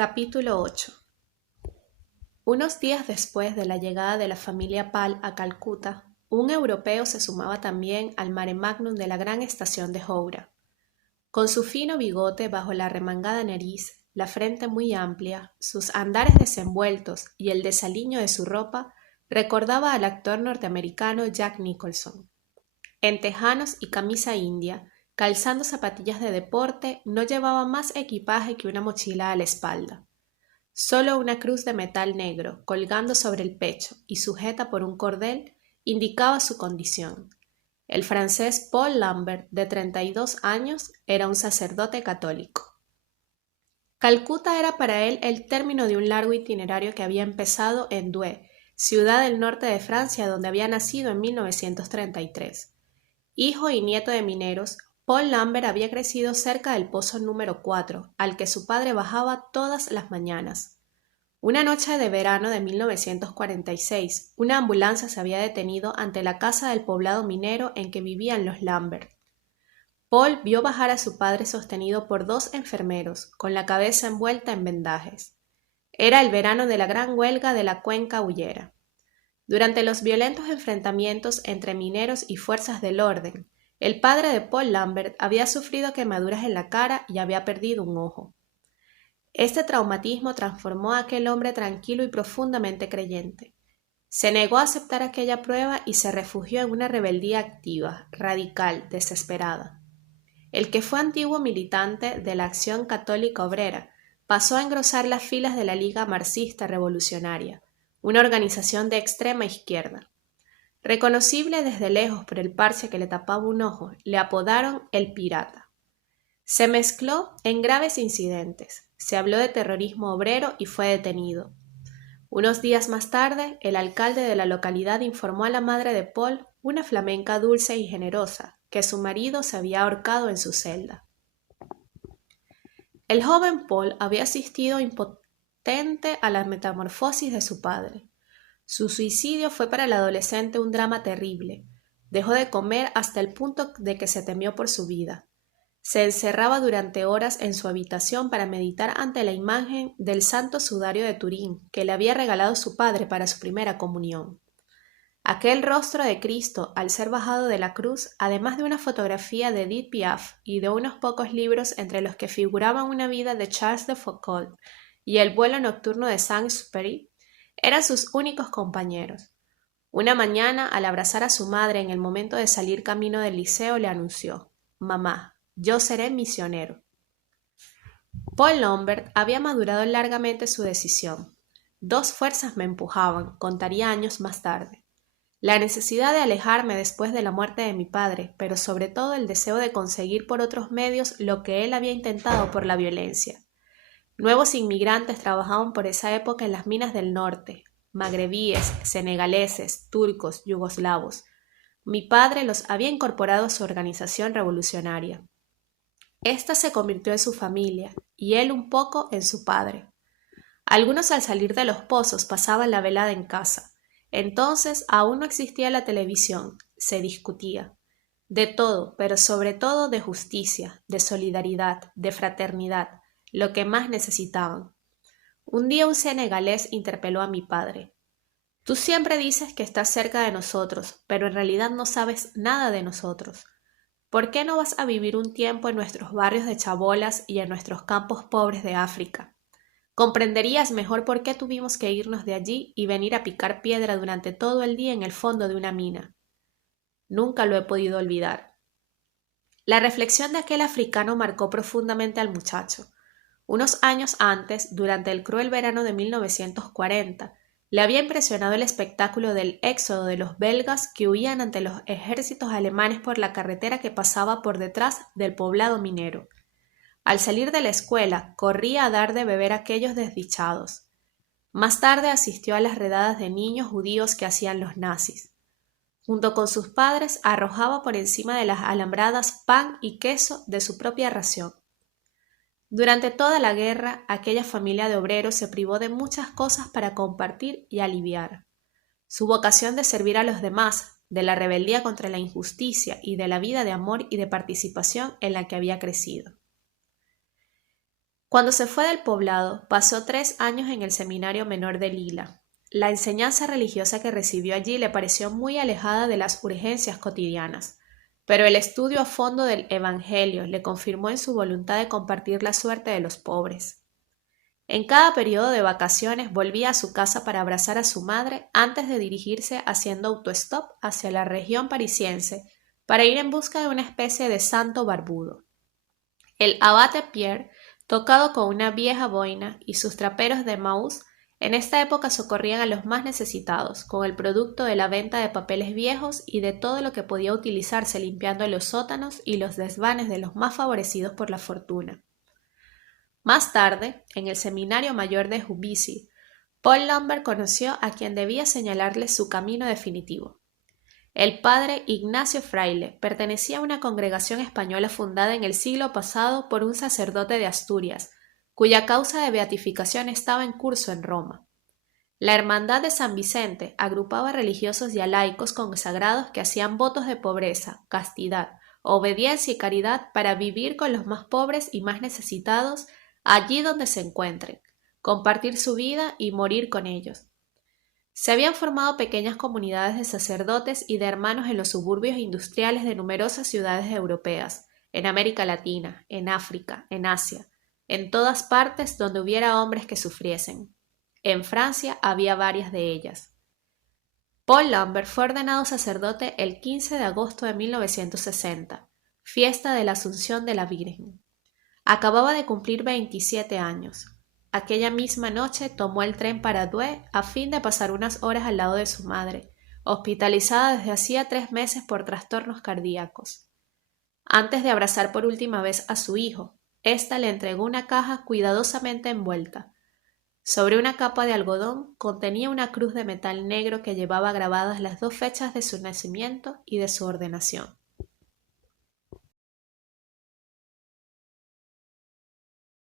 Capítulo 8. Unos días después de la llegada de la familia Pal a Calcuta, un europeo se sumaba también al mare magnum de la gran estación de Howrah. Con su fino bigote bajo la remangada nariz, la frente muy amplia, sus andares desenvueltos y el desaliño de su ropa, recordaba al actor norteamericano Jack Nicholson. En tejanos y camisa india, calzando zapatillas de deporte, no llevaba más equipaje que una mochila a la espalda. Solo una cruz de metal negro, colgando sobre el pecho y sujeta por un cordel, indicaba su condición. El francés Paul Lambert, de 32 años, era un sacerdote católico. Calcuta era para él el término de un largo itinerario que había empezado en Douai, ciudad del norte de Francia donde había nacido en 1933. Hijo y nieto de mineros, Paul Lambert había crecido cerca del pozo número 4, al que su padre bajaba todas las mañanas. Una noche de verano de 1946, una ambulancia se había detenido ante la casa del poblado minero en que vivían los Lambert. Paul vio bajar a su padre sostenido por dos enfermeros, con la cabeza envuelta en vendajes. Era el verano de la gran huelga de la cuenca hullera. Durante los violentos enfrentamientos entre mineros y fuerzas del orden, el padre de Paul Lambert había sufrido quemaduras en la cara y había perdido un ojo. Este traumatismo transformó a aquel hombre tranquilo y profundamente creyente. Se negó a aceptar aquella prueba y se refugió en una rebeldía activa, radical, desesperada. El que fue antiguo militante de la Acción Católica Obrera pasó a engrosar las filas de la Liga Marxista Revolucionaria, una organización de extrema izquierda. Reconocible desde lejos por el parche que le tapaba un ojo, le apodaron el Pirata. Se mezcló en graves incidentes, se habló de terrorismo obrero y fue detenido. Unos días más tarde, el alcalde de la localidad informó a la madre de Paul, una flamenca dulce y generosa, que su marido se había ahorcado en su celda. El joven Paul había asistido impotente a la metamorfosis de su padre. Su suicidio fue para el adolescente un drama terrible. Dejó de comer hasta el punto de que se temió por su vida. Se encerraba durante horas en su habitación para meditar ante la imagen del Santo Sudario de Turín que le había regalado su padre para su primera comunión. Aquel rostro de Cristo, al ser bajado de la cruz, además de una fotografía de Edith Piaf y de unos pocos libros entre los que figuraban una vida de Charles de Foucault y el vuelo nocturno de Saint-Exupéry, eran sus únicos compañeros. Una mañana, al abrazar a su madre en el momento de salir camino del liceo, le anunció: «Mamá, yo seré misionero». Paul Lambert había madurado largamente su decisión. Dos fuerzas me empujaban, contaría años más tarde. La necesidad de alejarme después de la muerte de mi padre, pero sobre todo el deseo de conseguir por otros medios lo que él había intentado por la violencia. Nuevos inmigrantes trabajaban por esa época en las minas del norte, magrebíes, senegaleses, turcos, yugoslavos. Mi padre los había incorporado a su organización revolucionaria. Esta se convirtió en su familia, y él un poco en su padre. Algunos al salir de los pozos pasaban la velada en casa. Entonces aún no existía la televisión, se discutía. De todo, pero sobre todo de justicia, de solidaridad, de fraternidad, lo que más necesitaban. Un día un senegalés interpeló a mi padre. «Tú siempre dices que estás cerca de nosotros, pero en realidad no sabes nada de nosotros. ¿Por qué no vas a vivir un tiempo en nuestros barrios de chabolas y en nuestros campos pobres de África? Comprenderías mejor por qué tuvimos que irnos de allí y venir a picar piedra durante todo el día en el fondo de una mina». Nunca lo he podido olvidar. La reflexión de aquel africano marcó profundamente al muchacho. Unos años antes, durante el cruel verano de 1940, le había impresionado el espectáculo del éxodo de los belgas que huían ante los ejércitos alemanes por la carretera que pasaba por detrás del poblado minero. Al salir de la escuela, corría a dar de beber a aquellos desdichados. Más tarde asistió a las redadas de niños judíos que hacían los nazis. Junto con sus padres arrojaba por encima de las alambradas pan y queso de su propia ración. Durante toda la guerra, aquella familia de obreros se privó de muchas cosas para compartir y aliviar. Su vocación de servir a los demás, de la rebeldía contra la injusticia y de la vida de amor y de participación en la que había crecido. Cuando se fue del poblado, pasó 3 años en el seminario menor de Lila. La enseñanza religiosa que recibió allí le pareció muy alejada de las urgencias cotidianas, pero el estudio a fondo del Evangelio le confirmó en su voluntad de compartir la suerte de los pobres. En cada periodo de vacaciones volvía a su casa para abrazar a su madre antes de dirigirse haciendo autostop hacia la región parisiense para ir en busca de una especie de santo barbudo. El abate Pierre, tocado con una vieja boina, y sus traperos de Maús en esta época socorrían a los más necesitados, con el producto de la venta de papeles viejos y de todo lo que podía utilizarse limpiando los sótanos y los desvanes de los más favorecidos por la fortuna. Más tarde, en el seminario mayor de Juvisy, Paul Lambert conoció a quien debía señalarle su camino definitivo. El padre Ignacio Fraile pertenecía a una congregación española fundada en el siglo pasado por un sacerdote de Asturias, cuya causa de beatificación estaba en curso en Roma. La Hermandad de San Vicente agrupaba religiosos y a laicos consagrados que hacían votos de pobreza, castidad, obediencia y caridad para vivir con los más pobres y más necesitados allí donde se encuentren, compartir su vida y morir con ellos. Se habían formado pequeñas comunidades de sacerdotes y de hermanos en los suburbios industriales de numerosas ciudades europeas, en América Latina, en África, en Asia, en todas partes donde hubiera hombres que sufriesen. En Francia había varias de ellas. Paul Lambert fue ordenado sacerdote el 15 de agosto de 1960, fiesta de la Asunción de la Virgen. Acababa de cumplir 27 años. Aquella misma noche tomó el tren para Douai a fin de pasar unas horas al lado de su madre, hospitalizada desde hacía 3 meses por trastornos cardíacos. Antes de abrazar por última vez a su hijo, ésta le entregó una caja cuidadosamente envuelta. Sobre una capa de algodón contenía una cruz de metal negro que llevaba grabadas las 2 fechas de su nacimiento y de su ordenación.